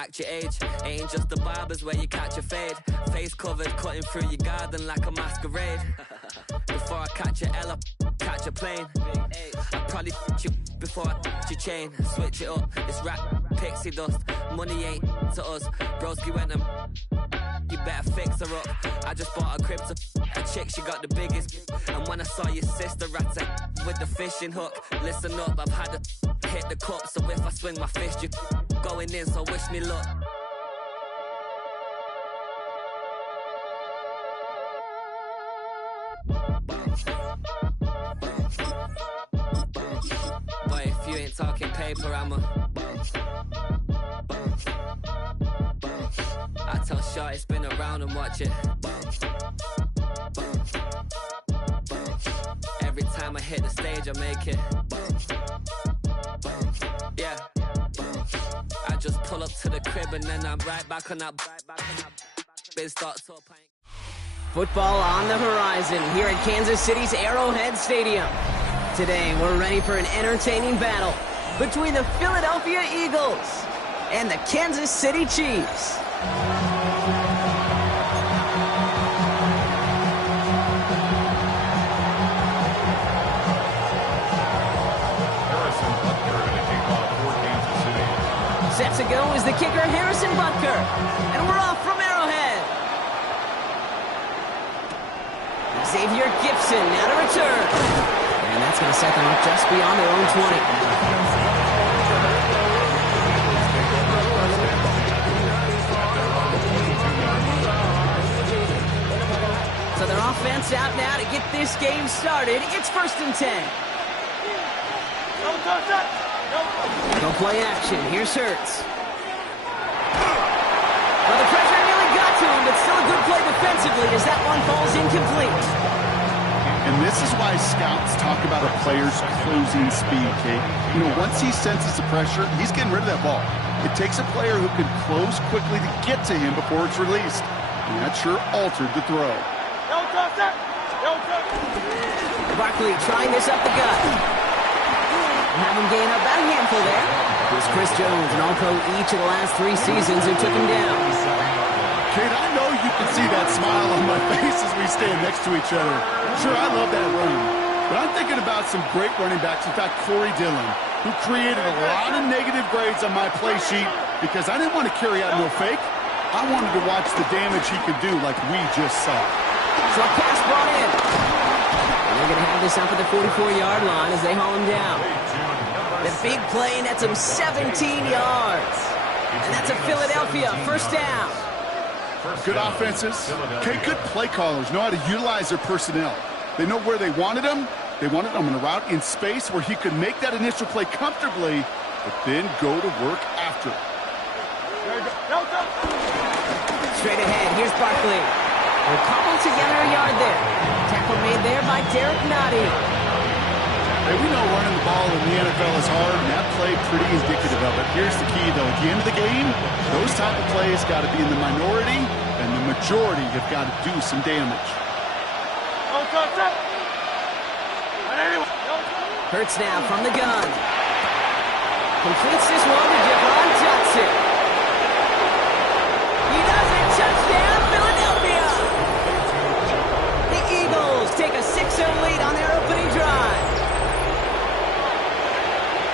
act your age. Ain't just the barbers where you catch a fade. Face covered, cutting through your garden like a masquerade. Before I catch a L up, catch a plane. I probably f*** you before I f*** your chain. Switch it up, it's rap, pixie dust. Money ain't to us, broski went and you better fix her up. I just bought a crib to a chick, she got the biggest. And when I saw your sister rat with the fishing hook, listen up, I've had to hit the cup. So if I swing my fist, you going in, so wish me luck. Boy, if you ain't talking paper, I'm a I tell Shorty spin around and watch it. Every time I hit the stage, I make it. Yeah. I just pull up to the crib and then I'm right back on that. Biz starts up. Football on the horizon here at Kansas City's Arrowhead Stadium. Today, we're ready for an entertaining battle between the Philadelphia Eagles and the Kansas City Chiefs. Set to go is the kicker, Harrison Butker. And we're off from Arrowhead. Xavier Gipson now to return. And that's going to set them up just beyond their own 20. So their offense out now to get this game started. It's 1st and 10. No play action. Here's Hurts. Well, the pressure nearly got to him, but still a good play defensively as that one falls incomplete. And this is why scouts talk about a player's closing speed, Kate. You know, once he senses the pressure, he's getting rid of that ball. It takes a player who can close quickly to get to him before it's released. And that sure altered the throw. Barkley trying this up the gut. Have him gain about a handful there. Here's Chris Jones, an All-Pro each of the last 3 seasons, who took him down. Kate, I know you can see that smile on my face as we stand next to each other. Sure, I love that run. But I'm thinking about some great running backs. In fact, Corey Dillon, who created a lot of negative grades on my play sheet because I didn't want to carry out no fake. I wanted to watch the damage he could do like we just saw. Short pass brought in. And they're going to have this up at the 44-yard line as they haul him down. The big play nets him 17 yards. And that's a Philadelphia 1st down. Good offenses. Okay, good play callers know how to utilize their personnel. They know where they wanted him. They wanted him in a route in space where he could make that initial play comfortably, but then go to work after. Straight ahead, here's Barkley. They'll cobble together a yard there. Tackle made there by Derek Nottie. Hey, we know running the ball in the NFL is hard, and that play pretty indicative of it. Here's the key, though. At the end of the game, those type of plays got to be in the minority, and the majority have got to do some damage. Hurts now from the gun. Completes this one to Javon Johnson. He does it. Touchdown, Philadelphia! The Eagles take a 6-0 lead on their opening drive.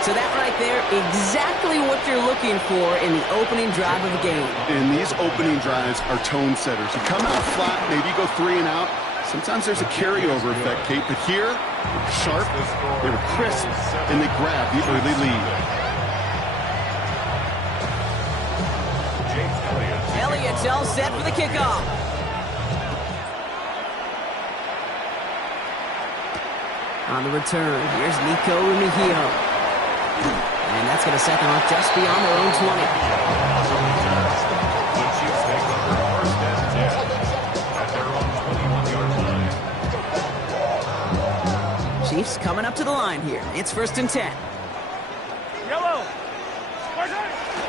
So that right there, exactly what you're looking for in the opening drive of a game. And these opening drives are tone setters. You come out flat, maybe go 3 and out. Sometimes there's a carryover effect, Kate. But here, sharp, they were crisp, and they grabbed the early lead. Elliott's all set for the kickoff. On the return, here's Nico Remigio. And that's going to set them up just beyond their own 20. Chiefs coming up to the line here. It's 1st and 10.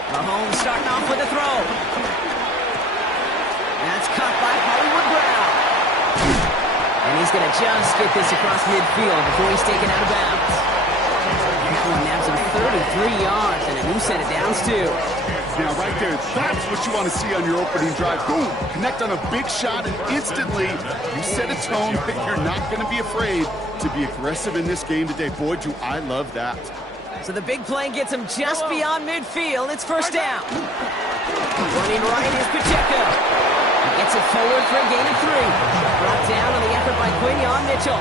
Mahomes starting off with a throw. That's caught by Hollywood Brown. And he's going to just get this across midfield before he's taken out of bounds. That one naps him 33 yards and a new set of downs, too. now, right there. That's what you want to see on your opening drive. Boom! Connect on a big shot, and instantly you set a tone that you're not going to be afraid to be aggressive in this game today. Boy, do I love that. So the big play gets him just beyond midfield. It's first down. Running right is Pacheco. He gets it forward for a gain of 3. Brought down on the effort by Quinion Mitchell.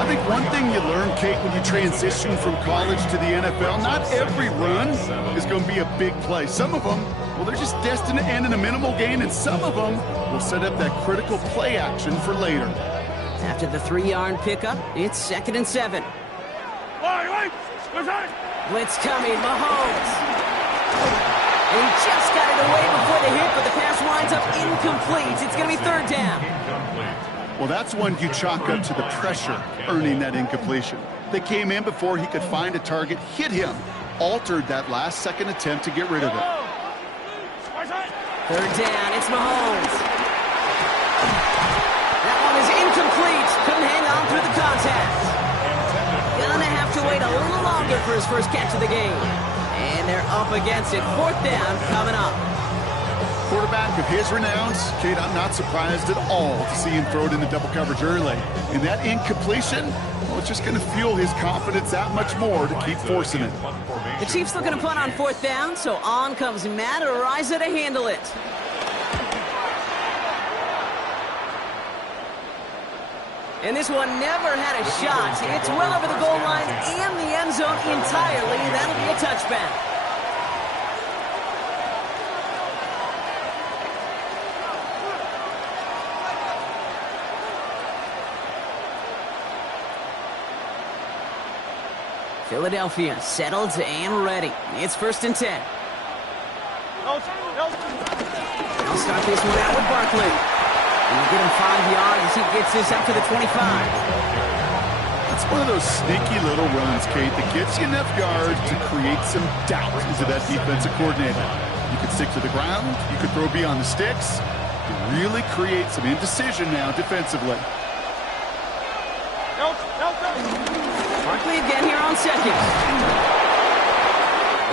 I think one thing you learn, Kate, when you transition from college to the NFL, not every run is going to be a big play. Some of them, well, they're just destined to end in a minimal gain, and some of them will set up that critical play action for later. After the 3-yard pickup, it's 2nd and 7. Blitz coming, Mahomes. And he just got it away before the hit, but the pass winds up incomplete. It's going to be 3rd down. Well, that's one you chalk up to the pressure earning that incompletion. They came in before he could find a target, hit him, altered that last-second attempt to get rid of it. 3rd down, it's Mahomes. That one is incomplete. Couldn't hang on through the contact. Gonna have to wait a little longer for his first catch of the game. And they're up against it. 4th down coming up. Quarterback of his renown, Kate, I'm not surprised at all to see him throw it in the double coverage early. And that incompletion, well, it's just going to fuel his confidence that much more to keep forcing it. The Chiefs looking to punt on 4th down, so on comes Matt Ariza to handle it. And this one never had a shot. It's well over the goal line and the end zone entirely. That'll be a touchback. Philadelphia settled and ready. It's 1st and 10. They'll start this one out with Barkley. And you get him 5 yards as he gets this up to the 25. It's one of those sneaky little runs, Kate, that gets you enough yards to create some doubt into that defensive coordinator. You could stick to the ground. You could throw beyond the sticks. You really create some indecision now defensively. Barkley again here on 2nd.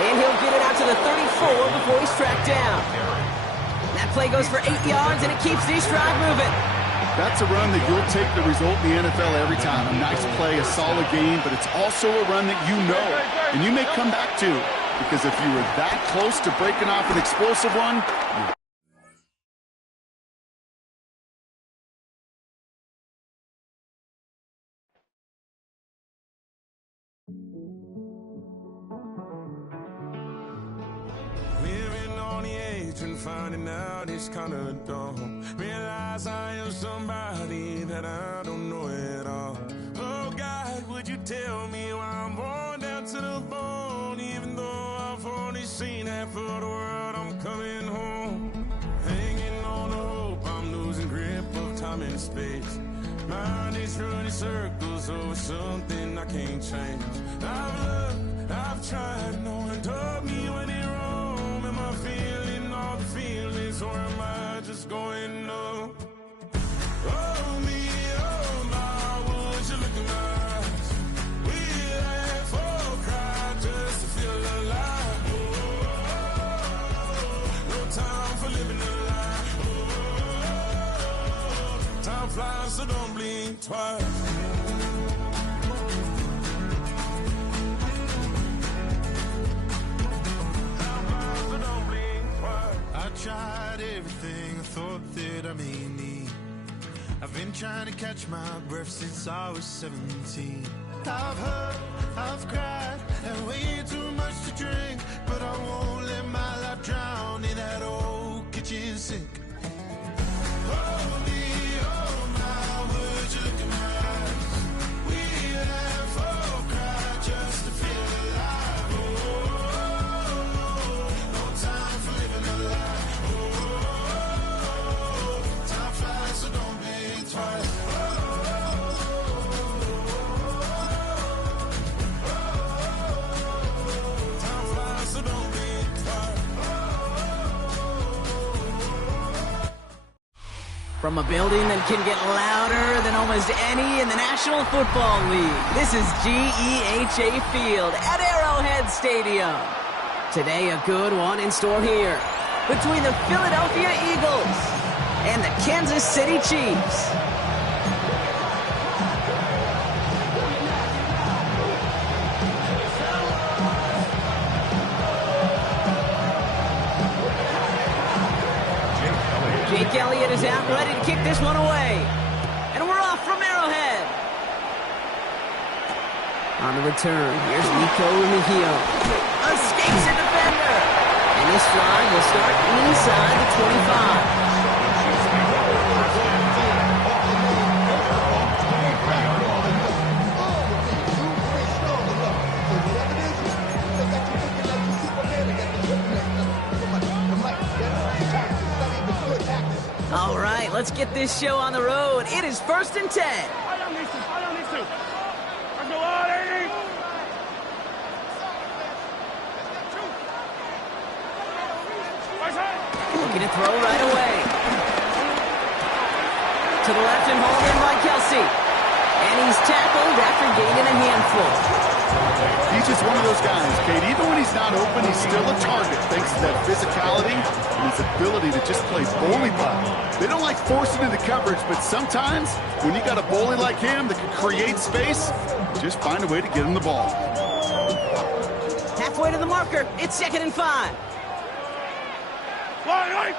And he'll get it out to the 34 before he's tracked down. That play goes for 8 yards, and it keeps this drive moving. That's a run that you'll take the result in the NFL every time. A nice play, a solid game, but it's also a run that you know, and you may come back to, because if you were that close to breaking off an explosive one, and finding out it's kinda dumb. Realize I am somebody that I don't know at all. Oh God, would you tell me why I'm born down to the bone? Even though I've only seen half of the world, I'm coming home. Hanging on the hope, I'm losing grip of time and space. Mind is running circles over something I can't change. I've looked, I've tried, no one told me when it wrong. Am I feeling all the feelings, or am I just going numb? Oh me, oh my, would you look in my eyes? We laugh or cry just to feel alive. Oh, no time for living a lie. Oh, time flies, so don't blink twice. I tried everything I thought that I may need. I've been trying to catch my breath since I was 17. I've hurt, I've cried, and way too much to drink, but I won't let my life drown in that old kitchen sink. Oh me, oh my, would you look in my eyes? We laugh or cry just to feel alive. Oh, no time for living a lie. So don't blink twice. Time flies, so don't blink twice. From a building that can get louder than almost any in the National Football League, this is GEHA Field at Arrowhead Stadium. Today, a good one in store here between the Philadelphia Eagles and the Kansas City Chiefs. Jake Elliott is out, ready to kick this one away. And we're off from Arrowhead. On the return, here's Nico Mejio. Escapes a defender. And this drive will start inside the 25. All right, let's get this show on the road. It is 1st and 10. I don't need to. There's no line, 80. Looking to throw right away. To the left and hauled in by Kelsey. And he's tackled after gaining a handful. He's just one of those guys, Kate. Even when he's not open, he's still a target thanks to that physicality and his ability to just play bully ball. They don't like forcing into coverage, but sometimes when you got a bully like him that can create space, just find a way to get him the ball. Halfway to the marker. It's 2nd and 5. Line.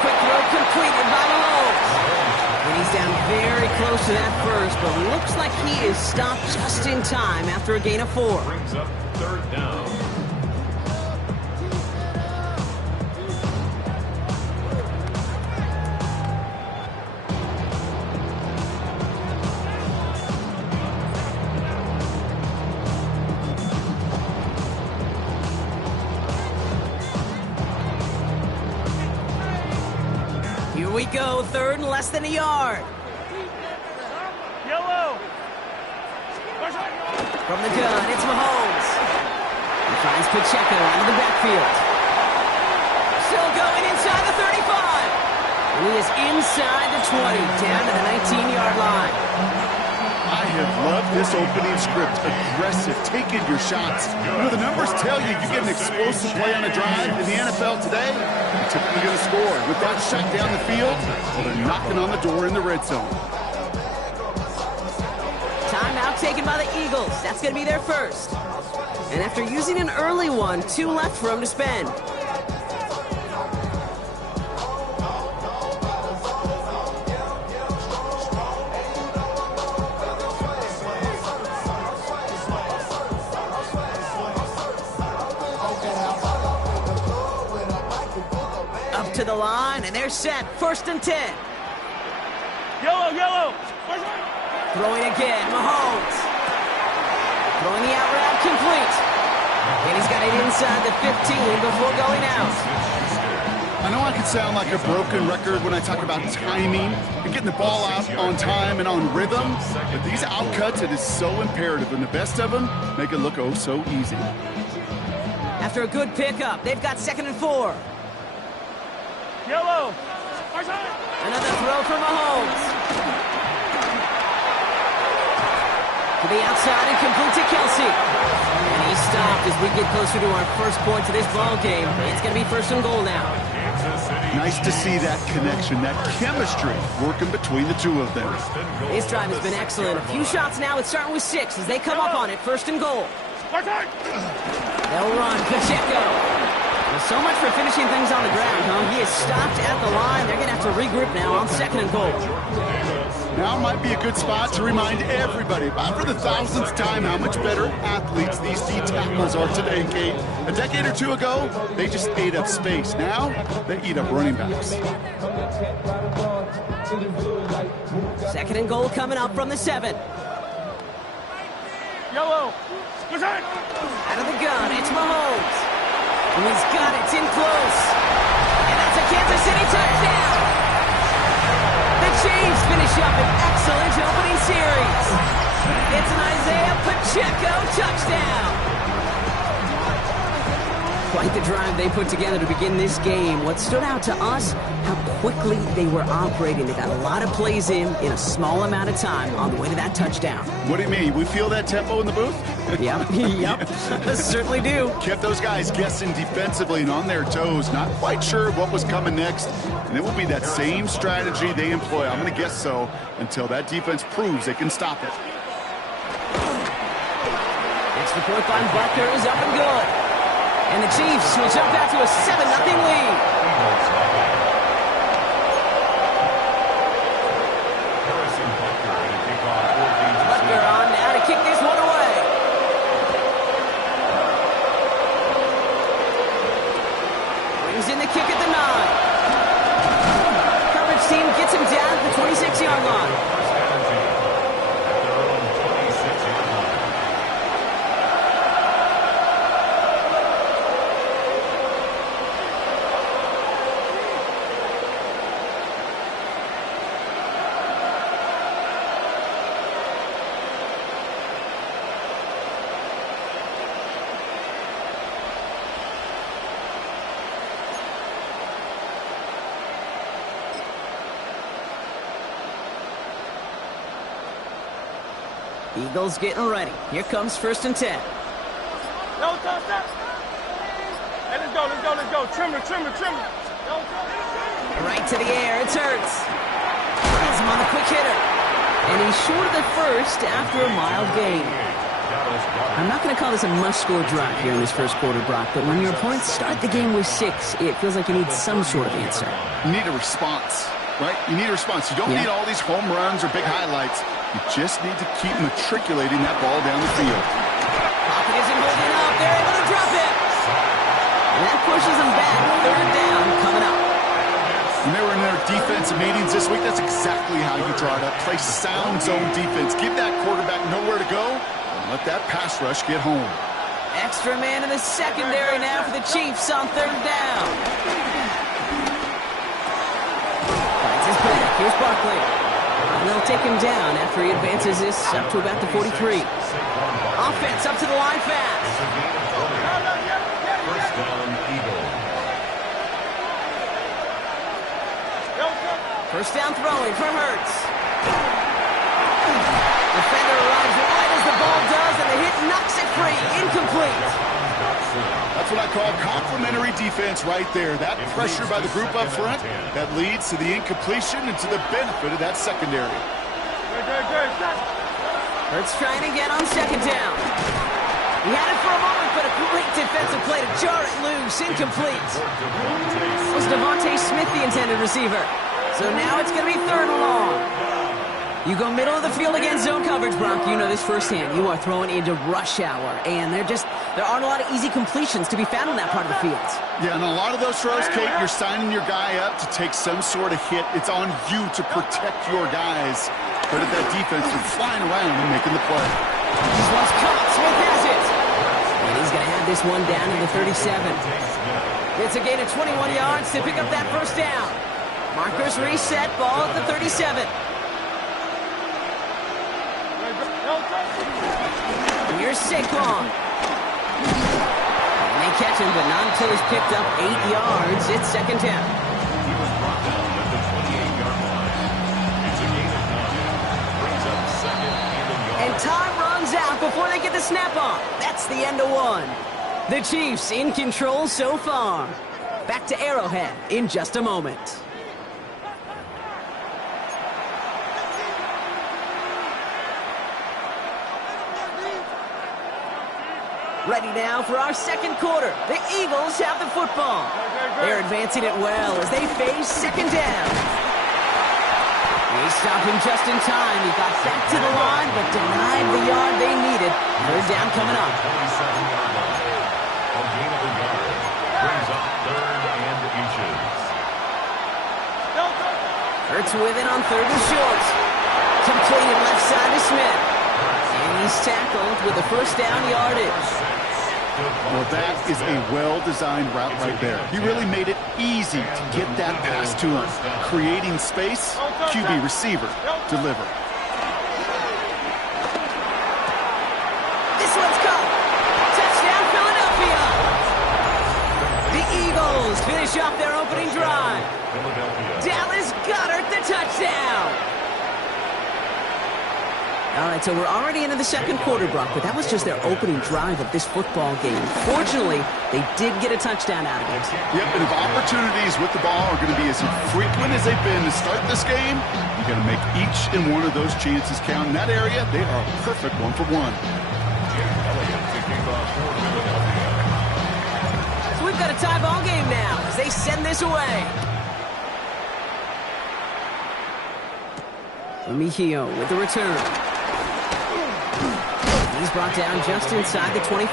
Quick throw completed by Malone. And he's down very close to that first, but looks like he is stopped just in time after a gain of 4. Brings up 3rd down. Here we go, 3rd and less than a yard. Yellow. From the gun, it's Mahomes. He finds Pacheco into the backfield. Still going inside the 35. And he is inside the 20, down to the 19-yard line. I have loved this opening script. Aggressive, taking your shots. You know, the numbers tell you get an explosive play on a drive. In the NFL today, you're typically going to score. With that shot down the field, well, they're knocking on the door in the red zone. Timeout taken by the Eagles. That's going to be their first. And after using an early one, 2 left for him to spend. Up to the line, and they're set. 1st and 10. Yellow. Throwing again, Mahomes. Throwing the out route complete. And he's got it inside the 15 before going out. I know I can sound like a broken record when I talk about timing and getting the ball out on time and on rhythm, but these outcuts, it is so imperative, and the best of them make it look oh so easy. After a good pickup, they've got 2nd and 4. Yellow. Another throw for Mahomes. To the outside and complete to Kelsey. And he's stopped as we get closer to our first point to this ball game. It's going to be 1st and goal now. Nice to see that connection, that chemistry working between the two of them. This drive has been excellent. A few shots now. It's starting with 6 as they come up on it. 1st and goal. They'll run. Pacheco. Well, so much for finishing things on the ground, huh? He is stopped at the line. They're going to have to regroup now on 2nd and goal. Now might be a good spot to remind everybody, about for the 1000th time, how much better athletes these D tackles are today, Kate. A decade or 2 ago, they just ate up space. Now, they eat up running backs. 2nd and goal coming up from the 7. Yellow. Out of the gun, it's Mahomes. And he's got it. It's in close. And that's a Kansas City touchdown. The Chiefs finish up an excellent opening series. It's an Isaiah Pacheco touchdown. Quite the drive they put together to begin this game. What stood out to us, how quickly they were operating. They got a lot of plays in a small amount of time on the way to that touchdown. What do you mean? We feel that tempo in the booth? Yep, certainly do. Kept those guys guessing defensively and on their toes, not quite sure what was coming next. And it will be that same strategy they employ, I'm going to guess so, until that defense proves they can stop it. It's the fourth line. Butker is up and good. And the Chiefs will jump back to a 7-0 lead. Butker on now to kick this one away. Brings in the kick at the 9. Coverage team gets him down at the 26-yard line. Eagles getting ready. Here comes 1st and 10. No touchdown. Hey, let's go. Trimmer. Right to the air. It's Hurts. Has him on the quick hitter. And he's short of the first after a mild gain. I'm not going to call this a must-score drive here in this first quarter, Brock, but when your opponents start the game with 6, it feels like you need some sort of answer. You need a response, right? You need a response. You don't need all these home runs or big highlights. You just need to keep matriculating that ball down the field. Pocket isn't holding up. They're able to drop it. And that pushes them back. 3rd down coming up. When they were in their defensive meetings this week, that's exactly how you draw it up. Play sound zone defense. Give that quarterback nowhere to go, and let that pass rush get home. Extra man in the secondary now for the Chiefs on 3rd down. Finds his back. Here's Barkley. And they'll take him down after he advances this up to about the 43. Offense up to the line fast. First down, Eagles. First down throwing for Hurts. Defender arrives right as the ball does, and the hit knocks it free. Incomplete. That's what I call complimentary defense right there. That pressure by the group up front, that leads to the incompletion and to the benefit of that secondary. Hurts trying to get on 2nd down. He had it for a moment, but a great defensive play to jar it loose. Incomplete. Was Devontae Smith the intended receiver? So now it's going to be 3rd and long. You go middle of the field against zone coverage, Brock. You know this firsthand. You are throwing into rush hour, and there aren't a lot of easy completions to be found on that part of the field. Yeah, and a lot of those throws, Kate, you're signing your guy up to take some sort of hit. It's on you to protect your guys. Credit that defense for flying around and making the play. This one's caught. Smith has it. And he's going to have this one down to the 37. It's a gain of 21 yards to pick up that first down. Markers reset, ball at the 37. Here's Saquon. And they catch him, but not until he's picked up 8 yards. It's 2nd down. He was brought down at the 28-yard line. It's a gain of 9. Brings up 2nd and And time runs out before they get the snap on. That's the end of 1. The Chiefs in control so far. Back to Arrowhead in just a moment. Ready now for our 2nd quarter. The Eagles have the football. They're advancing it well as they face 2nd down. They stopped him just in time. He got back to the line, but denied the yard they needed. 3rd down coming up. 27-yard line. A gain of a yard. Brings up 3rd and inches. Hurts with it on 3rd and short. Completed left side to Smith. And he's tackled with the first down yardage. Well, that is a well-designed route right there. He really made it easy to get that pass to him. Creating space, QB receiver, deliver. This one's caught. Touchdown, Philadelphia. finish off their opening drive. Philadelphia. Dallas Goedert, the touchdown. All right, so we're already into the second quarter, Brock, but that was just their opening drive of this football game. Fortunately, they did get a touchdown out of it. Yep, and if opportunities with the ball are going to be as frequent as they've been to start this game, you're going to make each and one of those chances count. In that area, they are a perfect one-for-one. So we've got a tie ball game now as they send this away. Mejio with the return. He's brought down just inside the 25.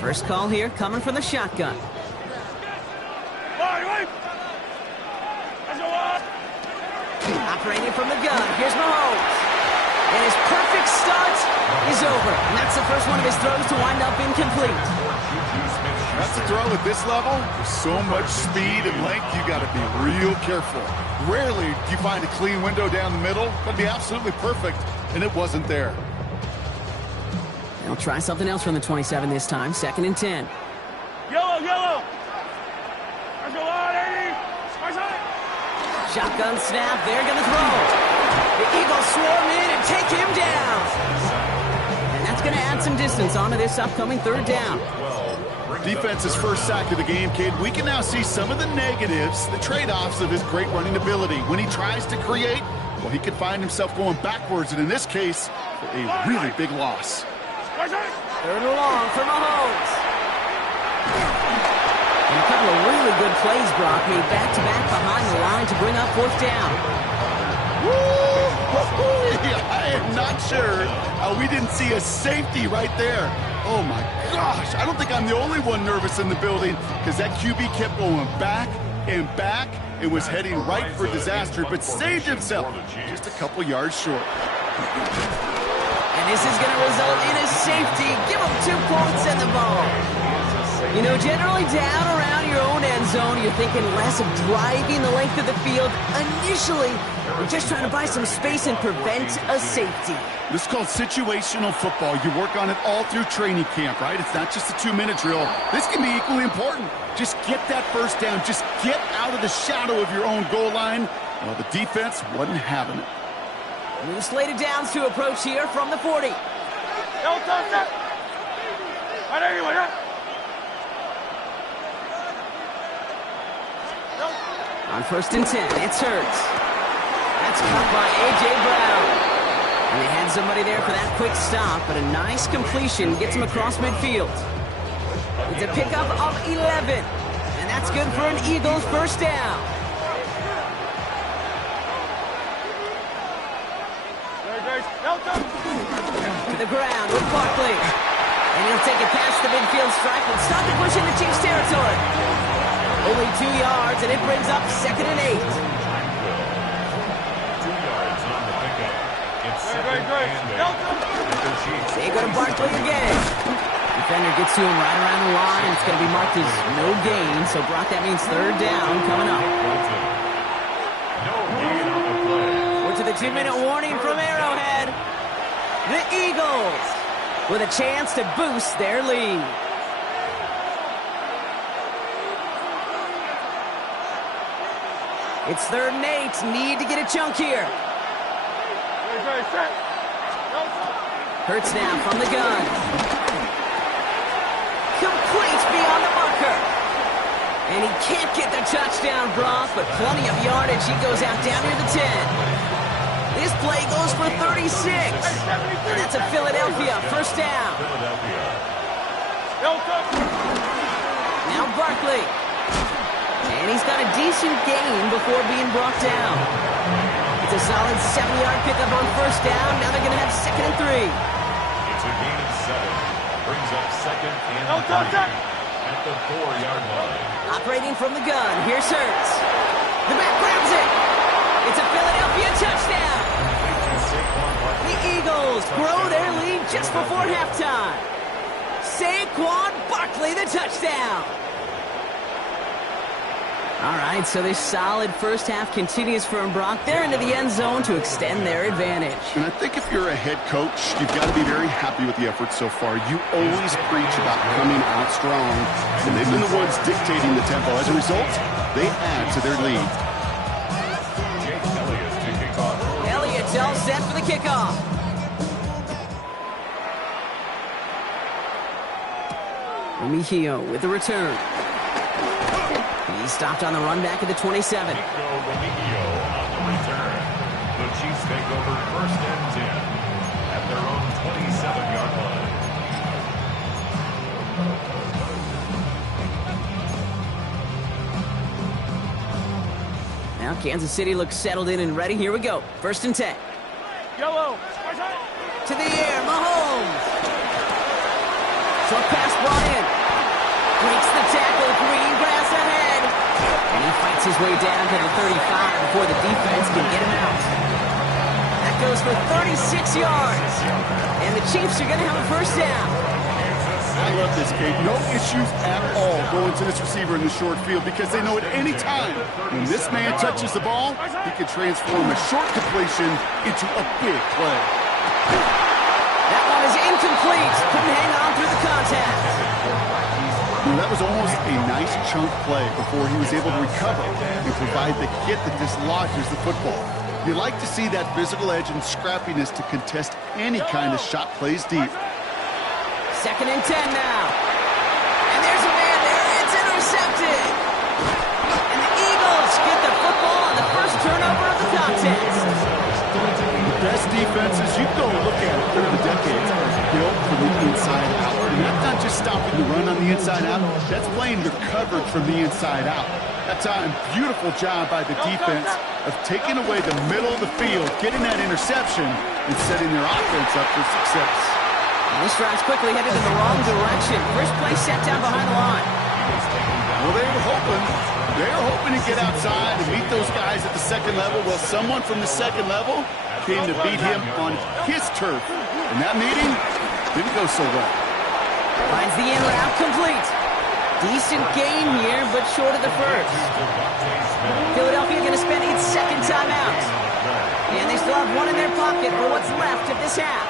First call here coming from the shotgun. Operating from the gun. Here's Mahomes. And his perfect start is over. And that's the first one of his throws to wind up incomplete. That's a throw at this level. With so much speed and length, you got to be real careful. Rarely do you find a clean window down the middle. Got to be absolutely perfect, and it wasn't there. They'll try something else from the 27 this time. 2nd and 10. Yellow, yellow. Let's go on, 80. Shotgun snap. They're going to throw. The Eagles swarm in and take him down. And that's going to add some distance onto this upcoming 3rd down. Defense's first sack of the game, kid. We can now see some of the negatives, the trade-offs of his great running ability. When he tries to create, well, he could find himself going backwards, and in this case, a really big loss. 3rd and long for Mahomes. And a couple of really good plays, Brock, made back-to-back behind the line to bring up 4th down. I am not sure how we didn't see a safety right there. Oh, my gosh. I don't think I'm the only one nervous in the building because that QB kept going back and back and was heading right for disaster, but saved himself just a couple yards short. And this is going to result in a safety. Give him 2 points and the ball. You know, generally down around your own end zone, you're thinking less of driving the length of the field. Initially, you're just trying to buy some space and prevent a safety. This is called situational football. You work on it all through training camp, right? It's not just a 2-minute drill. This can be equally important. Just get that first down. Just get out of the shadow of your own goal line. Well, the defense wasn't having it. New slated downs to approach here from the 40. On 1st and 10, it's Hurts. That's caught by A.J. Brown. And they had somebody there for that quick stop, but a nice completion gets him across midfield. It's a pickup of 11, and that's good for an Eagles first down. To the ground with Barkley. And he'll take it past the midfield stripe and start to push into Chiefs territory. Only 2 yards, and it brings up 2nd and 8. 2 yards on the pickup. It's 2nd and 8. They go to Barkley again. Defender gets to him right around the line. It's going to be marked as no gain. So, Brock, that means 3rd down coming up. No gain on the play. We're to the 2-minute warning from Arrowhead. The Eagles with a chance to boost their lead. It's 3rd and 8. Need to get a chunk here. Hurts now from the gun. Complete beyond the marker. And he can't get the touchdown, Brock, but plenty of yardage. He goes out down near the 10. This play goes for 36. And that's a Philadelphia first down. Now Barkley. And he's got a decent gain before being brought down. It's a solid 7-yard pickup on first down. Now they're going to have 2nd and 3. It's a gain of 7. Brings up 2nd and 3 at the 4-yard line. Operating from the gun. Here's Hurts. The back grabs it. It's a Philadelphia touchdown. The Eagles grow their lead just before halftime. Saquon Barkley, the touchdown. All right, so this solid first half continues for Brock. They're into the end zone to extend their advantage. And I think if you're a head coach, you've got to be very happy with the effort so far. You always preach about coming out strong, and they've been the ones dictating the tempo. As a result, they add to their lead. Jake Elliott to kick off. Elliott's all set for the kickoff. Remigio with the return. He stopped on the run back at the 27. Nico Remigio on the return. The Chiefs take over first and 10 at their own 27-yard line. Now Kansas City looks settled in and ready. Here we go. First and 10. Yellow. To the air, Mahomes. Short pass brought in. Breaks the tackle, green grass ahead. And he fights his way down to the 35 before the defense can get him out. That goes for 36 yards. And the Chiefs are going to have a first down. I love this, Kate. No issues at all going to this receiver in the short field because they know at any time when this man touches the ball, he can transform a short completion into a big play. That one is incomplete. Couldn't hang on through the contact. Well, that was almost a nice chunk play before he was able to recover and provide the hit that dislodges the football. You like to see that physical edge and scrappiness to contest any kind of shot plays deep. Second and 10 now. And there's a man there. It's intercepted. And the Eagles get the football on the first turnover of the contest. The best defenses you go look at through the decades are built from the inside out. And that's not just stopping the run on the inside out. That's playing your coverage from the inside out. That time, beautiful job by the defense of taking away the middle of the field, getting that interception, and setting their offense up for success. And this drive's quickly headed in the wrong direction. First play set down behind the line. Well, they were hoping to get outside and meet those guys at the second level. Well, someone from the second level came to beat him on his turf. And that meeting didn't go so well. Finds the in route complete. Decent gain here, but short of the first. Philadelphia going to spend its second timeout. And they still have one in their pocket for what's left of this half.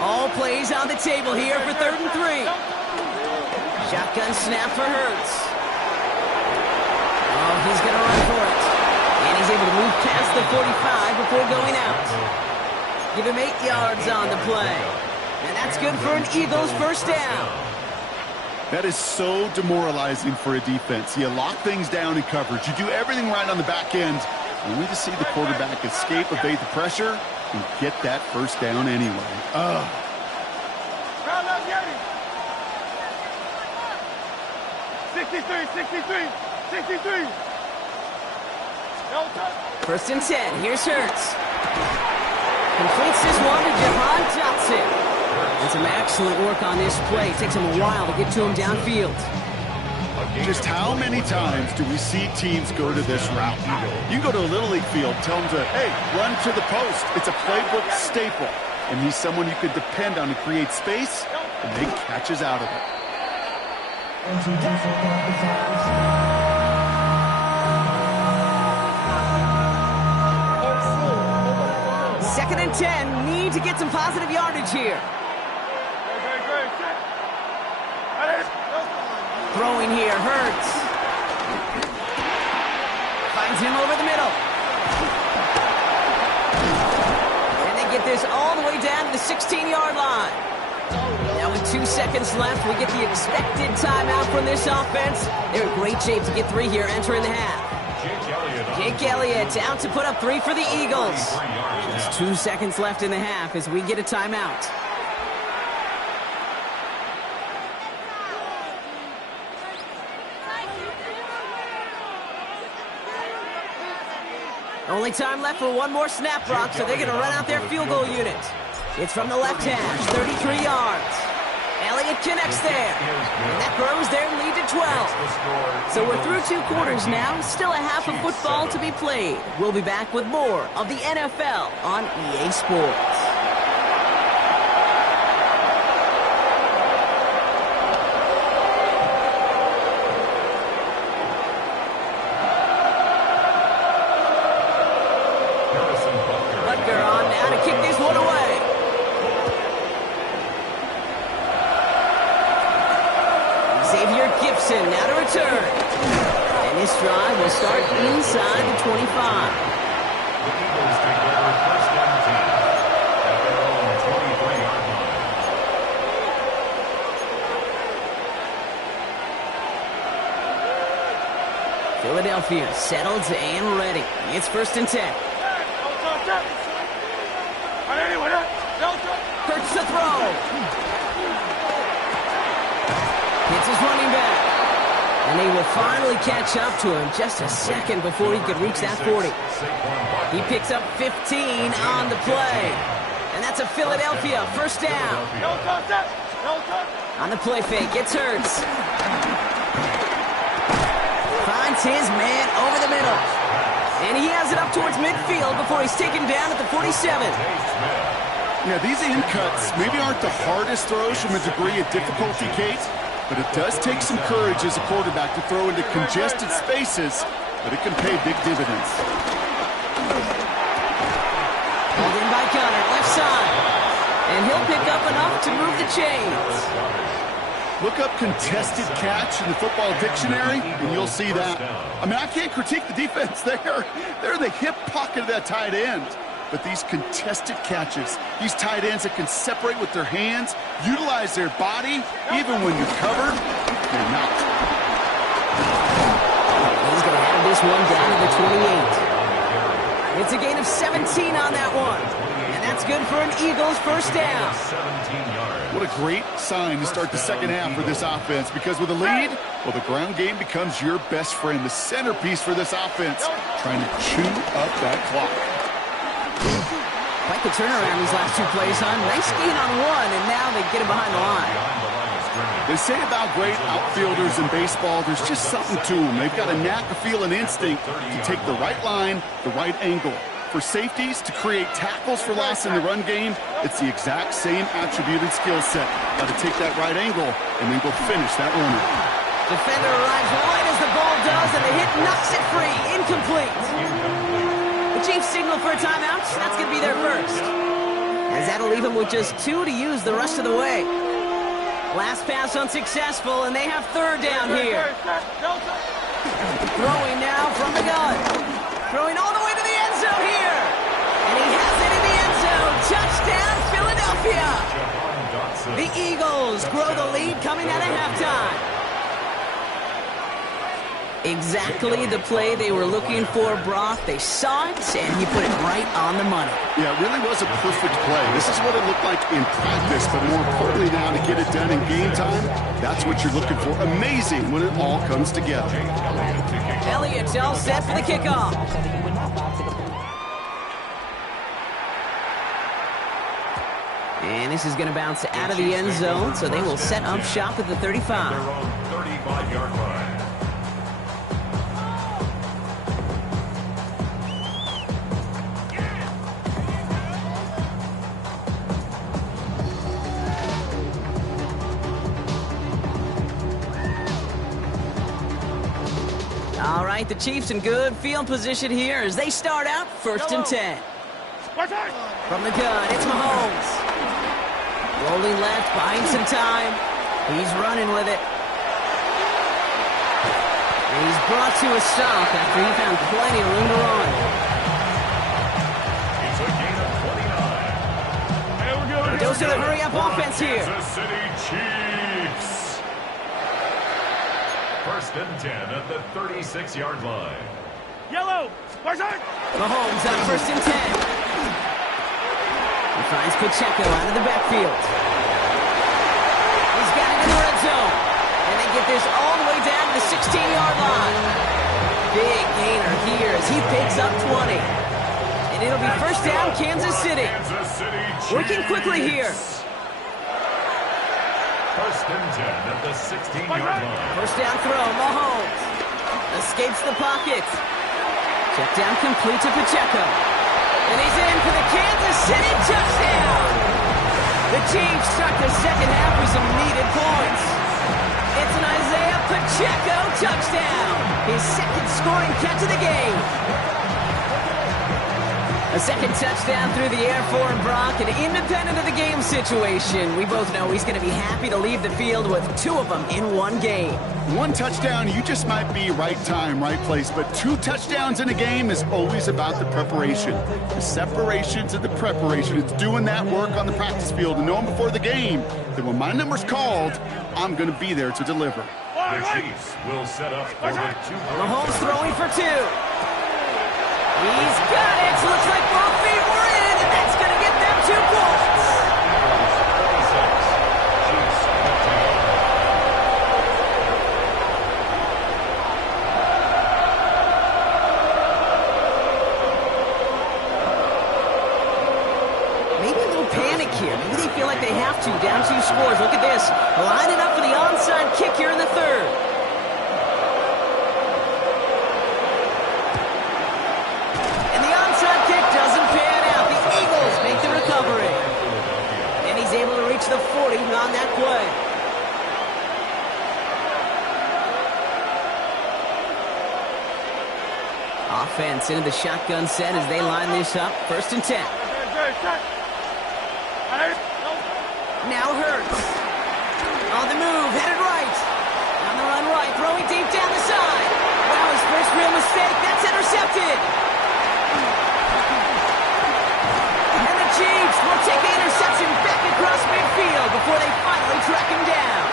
All plays on the table here for 3rd and 3. Shotgun snap for Hurts. Oh, he's going to run for it. And he's able to move past the 45 before going out. Give him 8 yards on the play. And that's good for an Eagles first down. That is so demoralizing for a defense. You lock things down in coverage. You do everything right on the back end, only to see the quarterback escape, evade the pressure, and get that first down anyway. 63. First and 10. Here's Hurts. Completes this one to Jahan Dotson. And some excellent work on this play. It takes him a while to get to him downfield. Just how many times do we see teams go to this route? You go to a Little League field, tell them to, hey, run to the post. It's a playbook staple. And he's someone you could depend on to create space and make catches out of it. Second and 10. Need to get some positive yardage here. Throwing here, Hurts. Finds him over the middle. And they get this all the way down to the 16-yard line. Now with 2 seconds left, we get the expected timeout from this offense. They're in great shape to get 3 here entering the half. Jake Elliott out to put up 3 for the Eagles. Just 2 seconds left in the half as we get a timeout. Only time left for one more snap, Brock, so they're going to run out their field goal unit. It's from the left hash, 33 yards. Elliott connects there, and that grows their lead to 12. So we're through 2 quarters now, still a half of football to be played. We'll be back with more of the NFL on EA Sports. Now to return. And this drive will start inside the 25. The Eagles take over first and 10 at their own 23-yard line. Philadelphia settled and ready. It's first and 10. Hurts the throw. Hits his running back. And they will finally catch up to him just a second before he could reach that 40. He picks up 15 on the play. And that's a Philadelphia first down. On the play fake, gets Hurts. Finds his man over the middle. And he has it up towards midfield before he's taken down at the 47. Yeah, these in cuts maybe aren't the hardest throws from a degree of difficulty, Kate. But it does take some courage as a quarterback to throw into congested spaces, but it can pay big dividends. Pulled in by Gunner, left side. And he'll pick up enough to move the chains. Look up contested catch in the football dictionary, and you'll see that. I mean, I can't critique the defense there. They're in the hip pocket of that tight end. But these contested catches, these tight ends that can separate with their hands, utilize their body, even when you're covered, they're not. He's going to have this one down to the 28. It's a gain of 17 on that one. And that's good for an Eagles first down. What a great sign to start the second half for this offense, because with a lead, well, the ground game becomes your best friend, the centerpiece for this offense, trying to chew up that clock. Quite the turnaround these last two plays, huh? Nice gain on one, and now they get him behind the line. They say about great outfielders in baseball, there's just something to them. They've got a knack, a feel, an instinct to take the right line, the right angle. For safeties, to create tackles for loss in the run game, it's the exact same attribute and skill set. Got to take that right angle and then go finish that runner. Defender arrives right as the ball does, and the hit knocks it free. Incomplete. The Chiefs signal for a timeout. That's going to be their first. As that'll leave them with just 2 to use the rest of the way. Last pass unsuccessful, and they have third down here. Throwing now from the gun. Throwing all the way to the end zone here. And he has it in the end zone. Touchdown, Philadelphia. The Eagles grow the lead coming out of halftime. Exactly the play they were looking for, Brock. They saw it, and he put it right on the money. Yeah, it really was a perfect play. This is what it looked like in practice, but more importantly now, to get it done in game time, that's what you're looking for. Amazing when it all comes together. Elliott's all set for the kickoff. And this is going to bounce out of the end zone, so they will set up shop at the 35. Their own 35-yard line. All right, the Chiefs in good field position here as they start out first and 10. From the gun, it's Mahomes. Rolling left, buying some time. He's running with it. And he's brought to a stop after he found plenty of room to run. It's a gain of 29. Goes to the hurry-up offense here. Kansas City Chiefs. First and 10 at the 36-yard line. Yellow! Mahomes on first and 10. He finds Pacheco out of the backfield. He's got it in the red zone. And they get this all the way down to the 16-yard line. Big gainer here as he picks up 20. And it'll be first down, Kansas City. Kansas City Chiefs. Working quickly here. First and 10 at the 16-yard line. First down throw, Mahomes. Escapes the pocket. Check down complete to Pacheco. And he's in for the Kansas City touchdown. The Chiefs start the second half with some needed points. It's an Isaiah Pacheco touchdown. His second scoring catch of the game. A second touchdown through the air for Brock, and independent of the game situation, we both know he's going to be happy to leave the field with 2 of them in one game. 1 touchdown, you just might be right time, right place, but 2 touchdowns in a game is always about the preparation. The separation to the preparation. It's doing that work on the practice field and knowing before the game that when my number's called, I'm going to be there to deliver. The Chiefs will set up for the 2-point. Mahomes throwing for 2. He's got it. Looks like both feet were in, and that's going to get them 2 points. Maybe a little panic here. Maybe they feel like they have to. Down 2 scores. Look at this. Lining up for the onside kick here in the 3rd. And he's able to reach the 40 on that play. Offense into the shotgun set as they line this up. 1st and 10. Now Hurts. On the move, headed right. On the run right, throwing deep down the side. Wow, his first real mistake. That's intercepted. Chiefs will take the interception back across midfield before they finally track him down.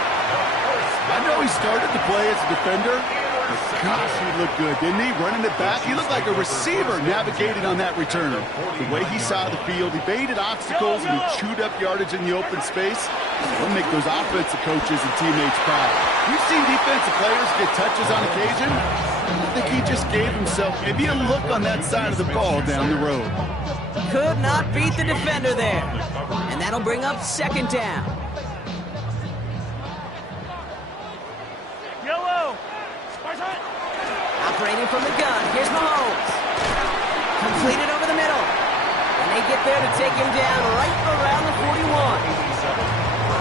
I know he started the play as a defender, but gosh, he looked good, didn't he? Running it back, he looked like a receiver navigating on that return. The way he saw the field, he baited obstacles and he chewed up yardage in the open space. He'll make those offensive coaches and teammates proud. We've seen defensive players get touches on occasion. I think he just gave himself maybe a look on that side of the ball down the road. Could not beat the defender there. And that'll bring up 2nd down. Yellow. Operating from the gun. Here's Mahomes. Completed over the middle. And they get there to take him down right around the 41.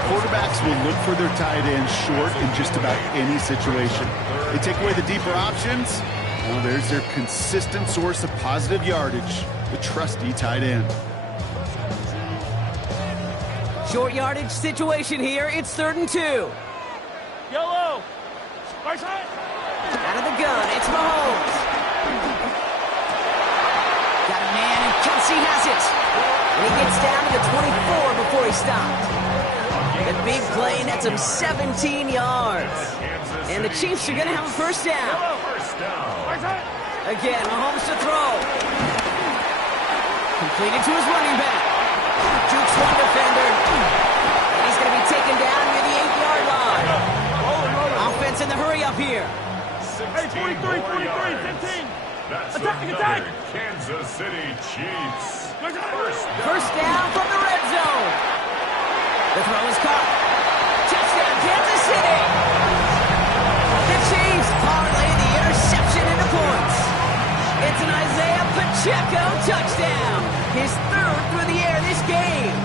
Quarterbacks will look for their tight end short in just about any situation. They take away the deeper options. Well, there's their consistent source of positive yardage. The trusty tight end. Short yardage situation here. It's 3rd and 2. Yellow. Right side. Out of the gun. It's Mahomes. Got a man, and Kelsey has it. And he gets down to the 24 before he stopped. The big play nets him 17 yards. And the Chiefs are going to have a 1st down. Again, Mahomes to throw. Completed to his running back. Jukes one defender. And he's going to be taken down near the 8-yard line. Offense in the hurry up here. Hey, 43, 15. Attack. Kansas City Chiefs. First down from the red zone. The throw is caught. Touchdown, Kansas City. The Chiefs parlay the interception into points. It's an Isaiah Pacheco touchdown. His 3rd through the air this game.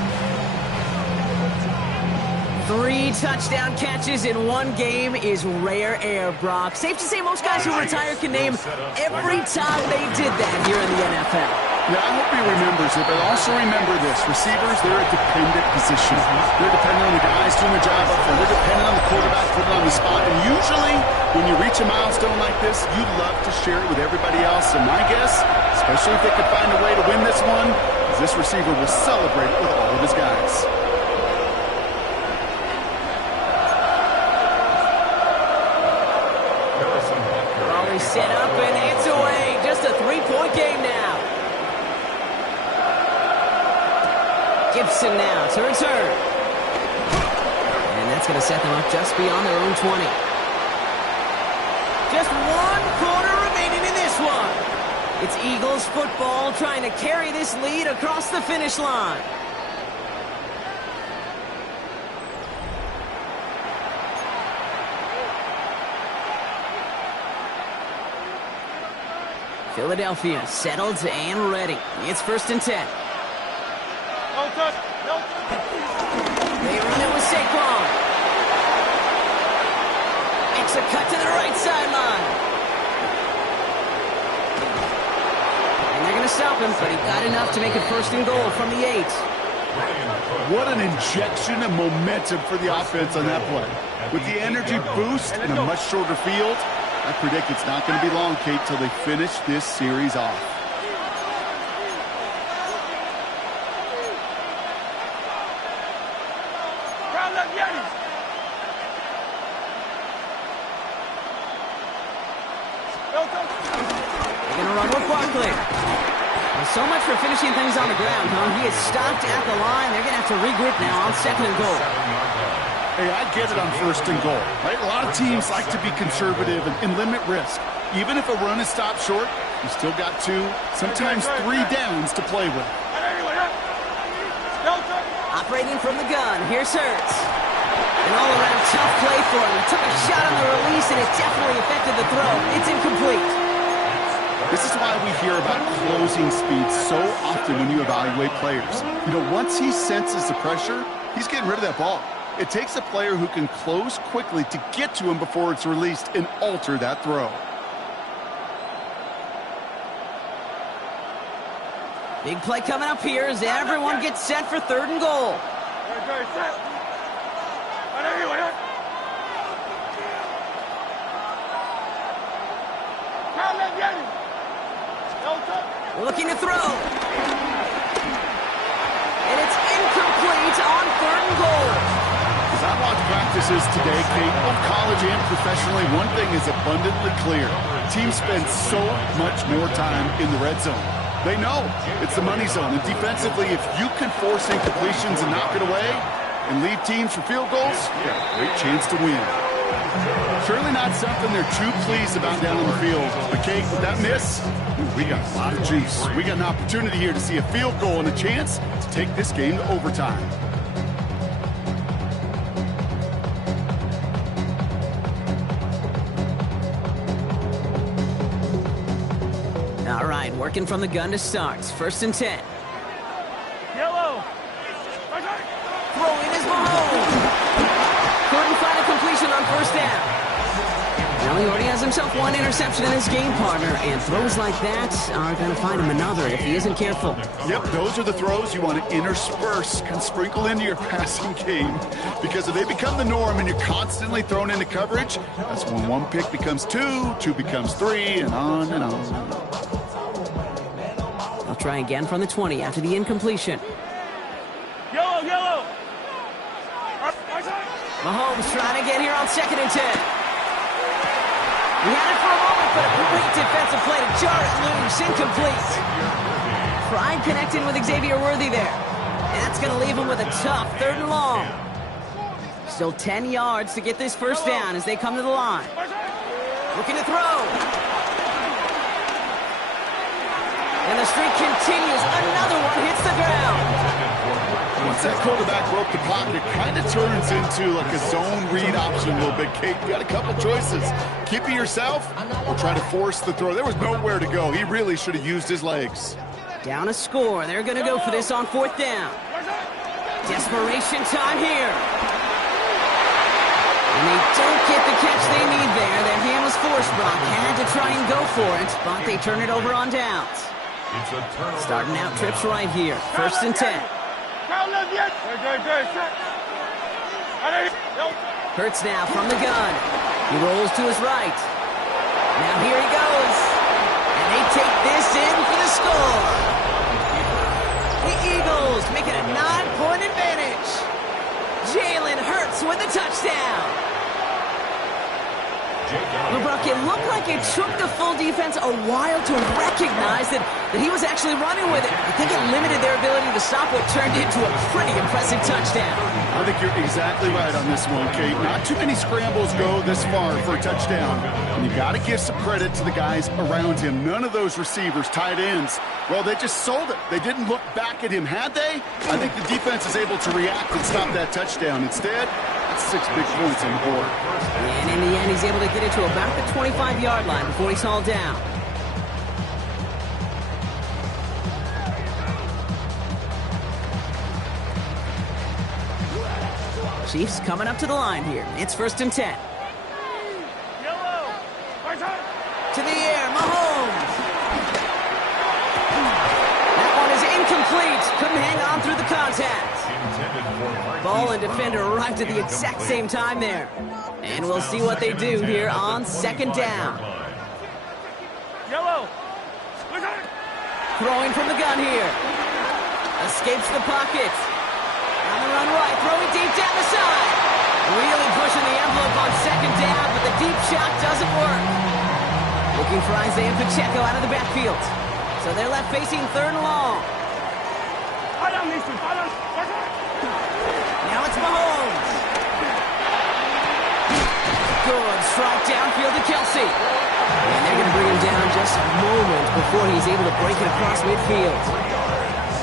3 touchdown catches in one game is rare air, Brock. Safe to say most guys who retire can name every time they did that here in the NFL. Yeah, I hope he remembers it, but also remember this. Receivers, they're a dependent position. They're dependent on the guys doing the job up front. They're dependent on the quarterback putting on the spot. And usually, when you reach a milestone like this, you'd love to share it with everybody else. And my guess, especially if they could find a way to win this one, is this receiver will celebrate with all of his guys. Set up and it's away. Just a 3-point game now. Gibson now to return. And that's going to set them up just beyond their own 20. Just 1 quarter remaining in this one. It's Eagles football trying to carry this lead across the finish line. Philadelphia settled and ready. It's 1st and 10. No touch. They run it with Saquon. Makes a cut to the right sideline. And they're going to stop him, but he got enough to make it 1st and goal from the 8. What an injection of momentum for the offense on that play. With the energy boost and a much shorter field, I predict it's not going to be long, Kate, till they finish this series off. They're going to run with Barkley. So much for finishing things on the ground, huh? He is stopped at the line. They're going to have to regroup now on 2nd and goal. Hey, I get it on 1st and goal, right? A lot of teams like to be conservative and limit risk. Even if a run is stopped short, you still got 2, sometimes 3 downs to play with. Operating from the gun, here's Hurts. An all-around tough play for him. He took a shot on the release, and it definitely affected the throw. It's incomplete. This is why we hear about closing speed so often when you evaluate players. You know, once he senses the pressure, he's getting rid of that ball. It takes a player who can close quickly to get to him before it's released and alter that throw. Big play coming up here as everyone gets set for 3rd and goal. Looking to throw. And it's incomplete on 3rd and goal. As I watch practices today, Kate, both college and professionally, one thing is abundantly clear. Teams spend so much more time in the red zone. They know it's the money zone. And defensively, if you can force incompletions and knock it away and lead teams for field goals, you got a great chance to win. Surely not something they're too pleased about down on the field. But, Kate, with that miss, we got a lot of juice. We got an opportunity here to see a field goal and a chance to take this game to overtime. All right, working from the gun to start. 1st and 10. Yellow. Throwing is Mahomes. Couldn't find a completion on 1st down. Now he already has himself 1 interception in his game, partner, and throws like that are going to find him another if he isn't careful. Yep, those are the throws you want to intersperse and sprinkle into your passing game, because if they become the norm and you're constantly thrown into coverage, that's when 1 pick becomes 2, 2 becomes 3, and on and on. They'll try again from the 20 after the incompletion. Yellow. Mahomes trying to get here on 2nd and 10. He had it for a moment, but a great defensive play to jar it loose. Incomplete. Pride connecting with Xavier Worthy there. That's going to leave him with a tough 3rd and long. Still 10 yards to get this 1st down as they come to the line. Looking to throw. And the streak continues. Another one hits the ground. Once that quarterback broke the pocket, it kind of turns into like a zone read option a little bit, Kate. You got a couple choices. Keep it yourself or try to force the throw. There was nowhere to go. He really should have used his legs. Down a score. They're going to go for this on 4th down. Desperation time here. And they don't get the catch they need there. Their hand was forced. Brock had to try and go for it, but they turn it over on downs. Starting out trips right here. 1st and 10. Hurts now from the gun. He rolls to his right. Now here he goes. And they take this in for the score. The Eagles make it a 9-point advantage. Jalen Hurts with a touchdown. LeBron, it looked like it took the full defense a while to recognize that he was actually running with it. I think it limited their ability to stop what turned into a pretty impressive touchdown. I think you're exactly right on this one, Kate. Not too many scrambles go this far for a touchdown. And you got to give some credit to the guys around him. None of those receivers, tight ends, well, they just sold it. They didn't look back at him. Had they? I think the defense is able to react and stop that touchdown. Instead, that's 6 big points on the board. And in the end, he's able to get it to about the 25-yard line before he's hauled down. Chiefs coming up to the line here. It's 1st and 10. To the air, Mahomes. couldn't hang on through the contact. Ball and defender arrived at the exact same time there. And we'll see what they do here on second down. Yellow. Throwing from the gun here. Escapes the pocket. On the run right, throwing deep down the side. Really pushing the envelope on second down, but the deep shot doesn't work. Looking for Isaiah Pacheco out of the backfield. So they're left facing third and long. Now it's Mahomes. Good strike downfield to Kelsey. And they're going to bring him down just a moment before he's able to break it across midfield.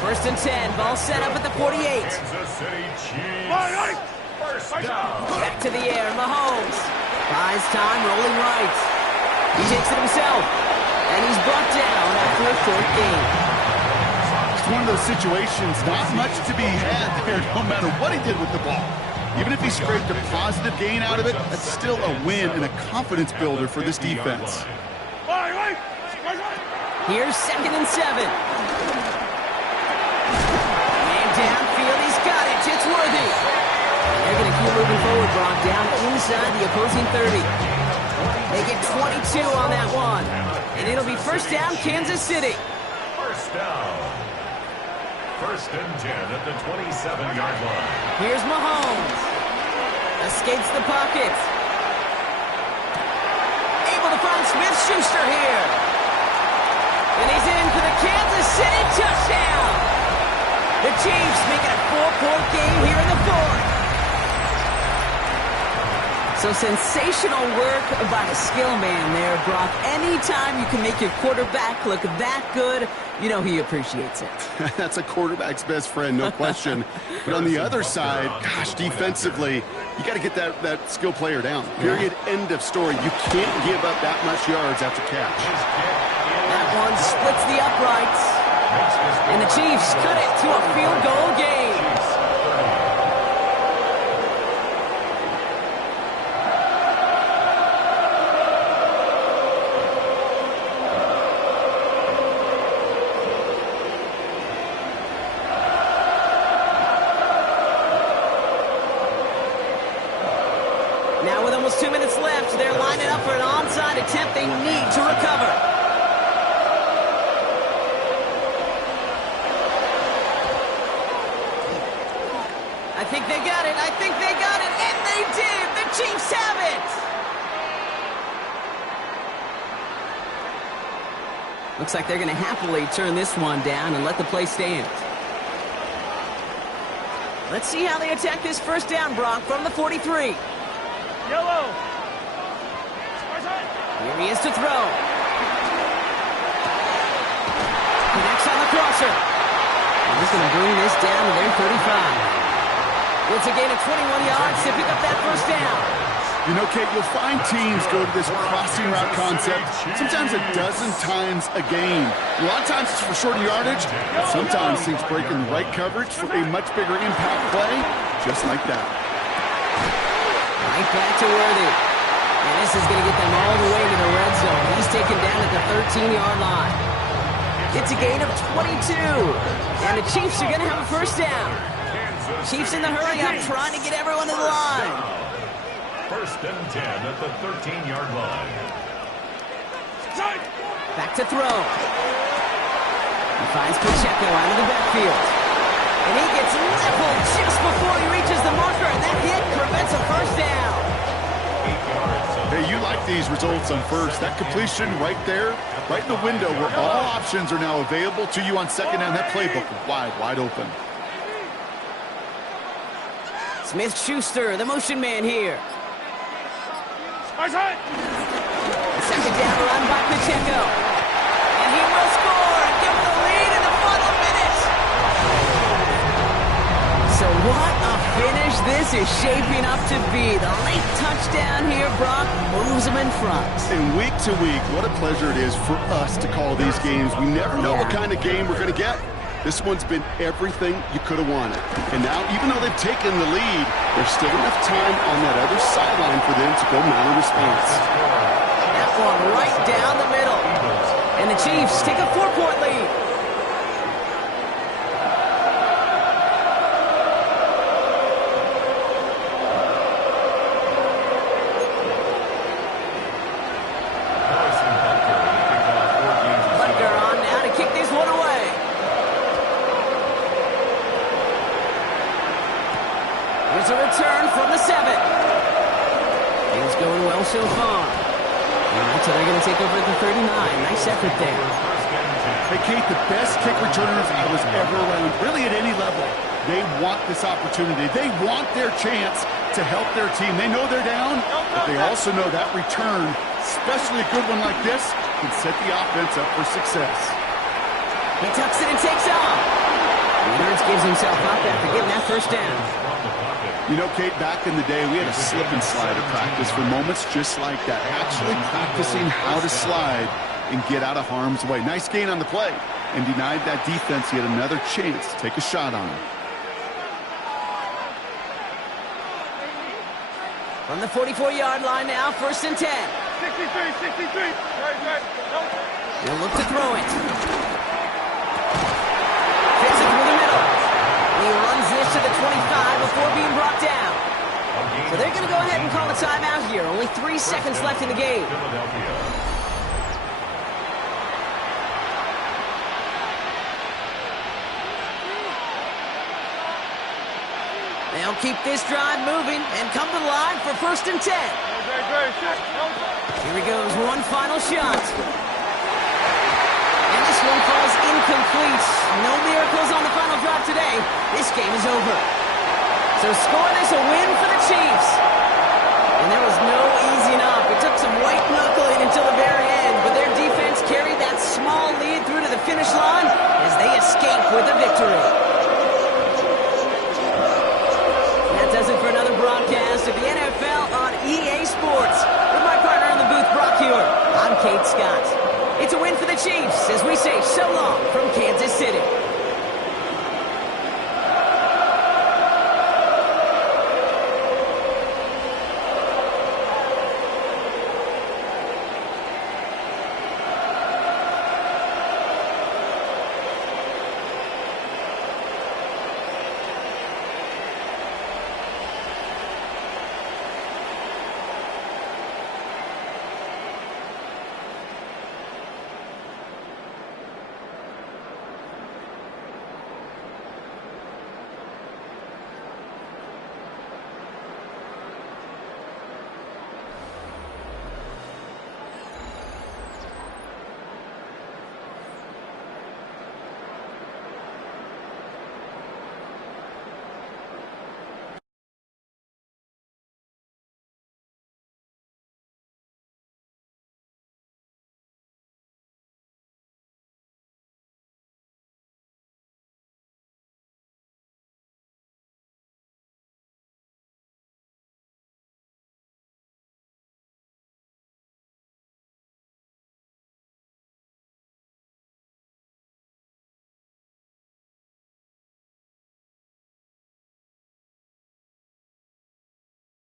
First and 10, ball set up at the 48. Kansas City Chiefs. First down. Back to the air, Mahomes. Buys time, rolling right. He takes it himself. And he's brought down after a short gain. It's one of those situations, not much to be had there, no matter what he did with the ball. Even if he scraped a positive gain out of it, that's still a win and a confidence builder for this defense. Here's 2nd and 7. And downfield, he's got it. It's worthy. And they're going to keep moving forward, Brock, down inside the opposing 30. They get 22 on that one. And it'll be first down, Kansas City. First down. First and 10 at the 27-yard line. Here's Mahomes. Escapes the pocket. Able to find Smith-Schuster here. And he's in for the Kansas City touchdown. The Chiefs make it a 4-point game here in the fourth. So sensational work by a skill man there, Brock. Anytime you can make your quarterback look that good, you know he appreciates it. That's a quarterback's best friend, no question. But on the other side, gosh, defensively, you got to get that skill player down. Period, end of story. You can't give up that much yards after catch. That one splits the uprights. And the Chiefs cut it to a field goal game. Now with almost 2 minutes left, they're lining up for an onside attempt they need to recover. I think they got it. I think they got it. And they did. The Chiefs have it. Looks like they're going to happily turn this one down and let the play stand. Let's see how they attack this first down, Brock, from the 43. Yellow. Here he is to throw. Connects on the crosser. And he's going to bring this down to their 35. It's a gain of 21 yards to pick up that first down. You know, Kate, you'll find teams go to this crossing route concept sometimes a dozen times a game. A lot of times it's for shorter yardage, but sometimes teams break in the right coverage for a much bigger impact play, just like that. Right back to Worthy. And this is going to get them all the way to the red zone. He's taken down at the 13-yard line. It's a gain of 22. And the Chiefs are going to have a first down. Chiefs in the hurry up, trying to get everyone to the line. First and 10 at the 13-yard line. Back to throw. He finds Pacheco out of the backfield. And he gets leveled just before he reaches the marker, and that hit prevents a first down. Hey, you like these results on first. That completion right there, right in the window where all options are now available to you on second down. That playbook wide open. Smith-Schuster, the motion man here. Second down run by Pacheco. And he will score and give the lead in the final minute. So what a finish this is shaping up to be. The late touchdown here, Brock, moves them in front. And week to week, what a pleasure it is for us to call these games. We never know what kind of game we're going to get. This one's been everything you could have wanted. And now, even though they've taken the lead, there's still enough time on that other sideline for them to go mount a response. That one right down the middle. And the Chiefs take a 4-point lead. going well so far. All right, so they're going to take over at the 39. Nice effort there. Hey, Kate, the best kick returners I was ever around, really at any level, they want this opportunity. They want their chance to help their team. They know they're down, but they also know that return, especially a good one like this, can set the offense up for success. He tucks it and takes off. Ernst gives himself up after getting that first down. You know, Kate, back in the day, we had a slip and slide at practice for moments just like that. Actually practicing how to slide and get out of harm's way. Nice gain on the play, and denied that defense yet another chance to take a shot on him. From the 44-yard line now, 1st and 10. 63. He'll look to throw it. Fits it through the middle. He runs this to the 25 before being brought down. So they're going to go ahead and call a timeout here. Only 3 seconds left in the game. They'll keep this drive moving and come to the line for 1st and 10. Here he goes, one final shot. And this one falls incomplete. No miracles on the final drive today. This game is over. So scoreless, a win for the Chiefs. And there was no easing up. It took some white knuckling until the very end, but their defense carried that small lead through to the finish line as they escape with a victory. That does it for another broadcast of the NFL.